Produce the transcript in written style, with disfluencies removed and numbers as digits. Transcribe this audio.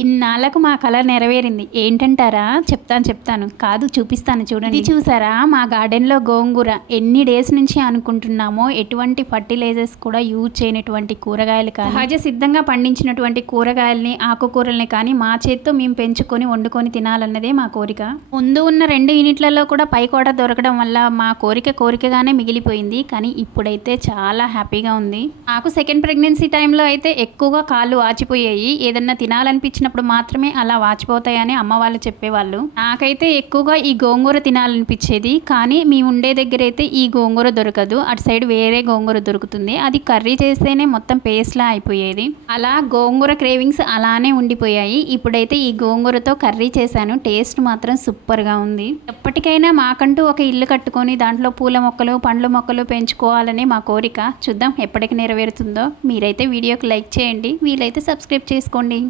ఇన్నాళ్ళకు మా కల నెరవేరింది. ఏంటంటారా? చెప్తాను. కాదు చూపిస్తాను చూడండి. ఇది చూసారా మా గార్డెన్‌లో గోంగూర. ఎన్ని డేస్ నుంచి అనుకుంటున్నామో ఎటువంటి ఫర్టిలైజర్స్ కూడా యూజ్ చేయనటువంటి కూరగాయలు కానీ, సహజ సిద్ధంగా పండించినటువంటి కూరగాయల్ని, ఆకుకూరల్ని కానీ మా చేత్తో మేము పెంచుకొని వండుకొని తినాలన్నదే మా కోరిక. ముందు ఉన్న 2 యూనిట్లలో కూడా పైకోట దొరకడం వల్ల మా కోరికగానే మిగిలిపోయింది. కానీ ఇప్పుడైతే చాలా హ్యాపీగా ఉంది. నాకు సెకండ్ ప్రెగ్నెన్సీ టైంలో అయితే ఎక్కువగా కాళ్ళు వాచిపోయాయి. ఏదన్నా తినాలనిపించినప్పుడు మాత్రమే అలా వాచిపోతాయని అమ్మ వాళ్ళు చెప్పేవాళ్ళు. నాకైతే ఎక్కువగా ఈ గోంగూర తినాలనిపించేది. కానీ మేము ఉండే దగ్గర అయితే ఈ గోంగూర దొరకదు. అటు సైడ్ వేరే గోంగూర దొరుకుతుంది. అది కర్రీ చేస్తేనే మొత్తం పేస్ట్లా అయిపోయేది. అలా గోంగూర క్రేవింగ్స్ అలానే ఉండిపోయాయి. ఇప్పుడైతే ఈ గోంగూరతో కర్రీ చేశాను. టేస్ట్ మాత్రం సూపర్గా ఉంది. ఎప్పటికైనా మాకంటూ ఒక ఇల్లు కట్టుకొని దాంట్లో పూల మొక్కలు, పండ్ల మొక్కలు పెంచుకోవాలని మా కోరిక. చూద్దాం ఎప్పటికి నెరవేరుతుందో. మీరైతే వీడియోకి లైక్ చేయండి. వీలైతే సబ్స్క్రైబ్ చేసుకోండి.